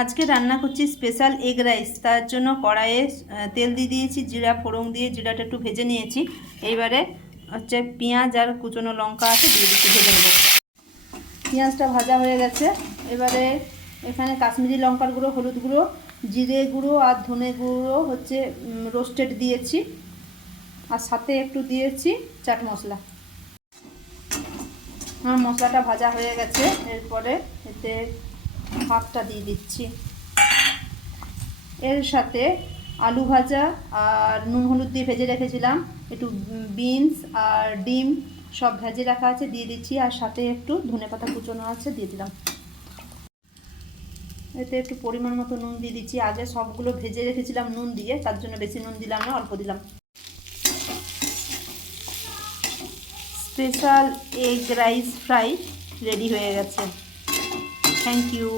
আজকে রান্না করছি স্পেশাল এগ রাইস। তার জন্য কড়াইয়ে তেল দিয়ে দিয়েছি, জিরা ফোড়ন দিয়ে জিরাটা একটু ভেজে নিয়েছি। এইবারে হচ্ছে পেঁয়াজ আর কুচনো লঙ্কা আছে দিয়ে দিচ্ছি, ভেজে নেব। পেঁয়াজটা ভাজা হয়ে গেছে। এবারে এখানে কাশ্মীরি লঙ্কার গুঁড়ো, হলুদ গুঁড়ো, জিরে গুঁড়ো আর ধনে গুঁড়ো হচ্ছে রোস্টেড দিয়েছি, আর সাথে একটু দিয়েছি চাট মশলা। আমার মশলাটা ভাজা হয়ে গেছে। এরপরে এতে ভাতটা দিয়ে দিচ্ছি। এর সাথে আলু ভাজা আর নুন হলুদ দিয়ে ভেজে রেখেছিলাম, একটু বিনস আর ডিম সব ভেজে রাখা আছে দিয়ে দিচ্ছি, আর সাথে একটু ধনেপাতা কুচোনো আছে দিয়ে দিলাম। এতে একটু পরিমাণ মতো নুন দিয়ে দিচ্ছি। আগে সবগুলো ভেজে রেখেছিলাম নুন দিয়ে, তার জন্য বেশি নুন দিলাম না, অল্প দিলাম। Special egg rice fry ready হয়ে গেছে। Thank you.